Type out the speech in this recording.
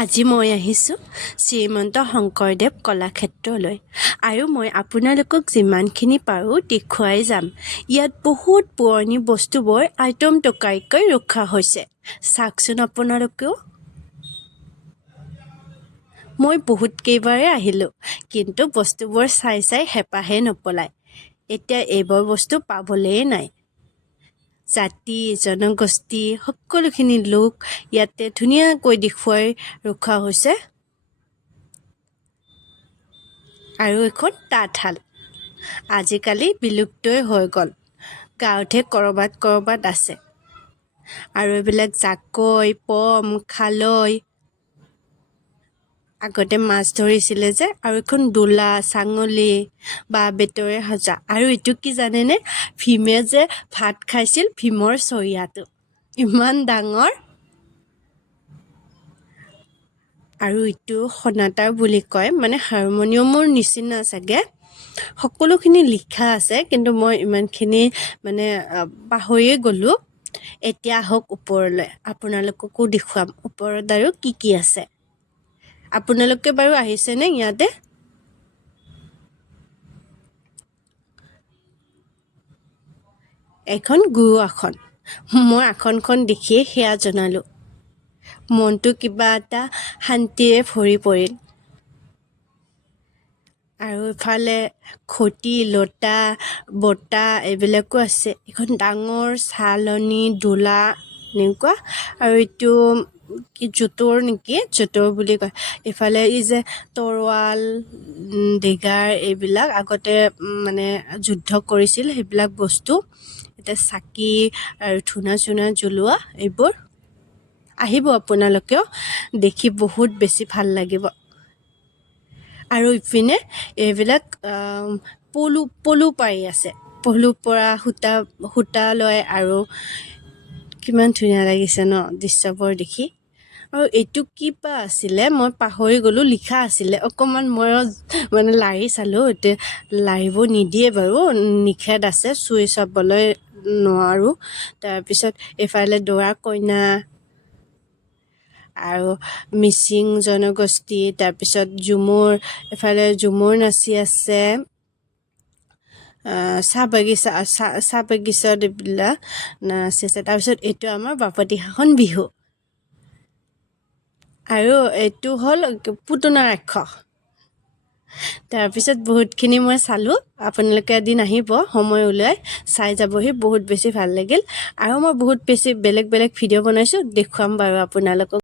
আজি মই আহিছোঁ শ্ৰীমন্ত শংকৰদেৱ কলাক্ষেত্ৰলৈ আৰু মই আপোনালোকক যিমানখিনি পাৰোঁ দেখুৱাই যাম। ইয়াত বহুত পুৰণি বস্তুবোৰ আইটম টকাইকৈ ৰখা হৈছে। চাওকচোন আপোনালোকেও। মই বহুত কেইবাৰে আহিলোঁ, কিন্তু বস্তুবোৰ চাই চাই হেঁপাহে নপলায়। এতিয়া এইবোৰ বস্তু পাবলৈয়ে নাই। জাতি জনগোষ্ঠী সকলোখিনি লোক ইয়াতে ধুনীয়াকৈ দেখুৱাই ৰখা হৈছে। আৰু এখন তাঁতশাল আজিকালি বিলুপ্তই হৈ গ'ল, গাঁৱতহে ক'ৰবাত আছে। আৰু এইবিলাক জাকৈ পম খালৈ আগতে মাছ ধৰিছিলে যে, আৰু এখন ডোলা চাঙলী বা বেতৰে সজা। আৰু এইটো কি জানেনে, ভীমে যে ভাত খাইছিল ভীমৰ চৰিয়াটো ইমান ডাঙৰ। আৰু এইটো সনাতাৰ বুলি কয়, মানে হাৰমনিয়ামৰ নিচিনা চাগে। সকলোখিনি লিখা আছে, কিন্তু মই ইমানখিনি মানে পাহৰিয়ে গ'লোঁ। এতিয়া আহক ওপৰলৈ, আপোনালোককো দেখুৱাম ওপৰত আৰু কি কি আছে। আপোনালোকে বাৰু আহিছেনে ইয়াতে? এখন গুৰু আসন। মই আসনখন দেখিয়ে সেয়া জনালোঁ। মনটো কিবা এটা শান্তিৰে ভৰি পৰিল। আৰু ইফালে ঘটি লতা বটা এইবিলাকো আছে। এখন ডাঙৰ চালনী ডোলা এনেকুৱা, আৰু এইটো কি জোঁটৰ নেকি, জোঁটৰ বুলি কয়। ইফালে এই যে তৰোৱাল ডেগাৰ এইবিলাক আগতে মানে যুদ্ধ কৰিছিল সেইবিলাক বস্তু। এতিয়া চাকি আৰু ধূনা চূনা জ্বলোৱা এইবোৰ। আহিব আপোনালোকেও, দেখি বহুত বেছি ভাল লাগিব। আৰু ইপিনে এইবিলাক পলু পাৰি আছে। পলুৰ পৰা সূতা লয়, আৰু কিমান ধুনীয়া লাগিছে ন দৃশ্যবোৰ দেখি। আৰু এইটো কি বা আছিলে মই পাহৰি গ'লোঁ, লিখা আছিলে অকণমান। মই মানে লাৰি চালোঁ, এতিয়া লাৰিব নিদিয়ে বাৰু, নিষেধ আছে, চুই চাবলৈ নোৱাৰোঁ। তাৰপিছত এইফালে দৰা কইনা আৰু মিচিং জনগোষ্ঠী, তাৰপিছত ঝুমুৰ, এফালে ঝুমুৰ নাচি আছে। চাহ বাগিচাত এইবিলাক নাচি আছে। তাৰপিছত এইটো আমাৰ বাপতিসাহোন বিহু, আৰু এইটো হ'ল পুতনা ৰাক্ষস। তাৰপিছত বহুতখিনি মই চালোঁ। আপোনালোকে এদিন আহিব, সময় উলিয়াই চাই যাবহি, বহুত বেছি ভাল লাগিল। আৰু মই বহুত বেছি বেলেগ ভিডিঅ' বনাইছোঁ, দেখুৱাম বাৰু আপোনালোকক।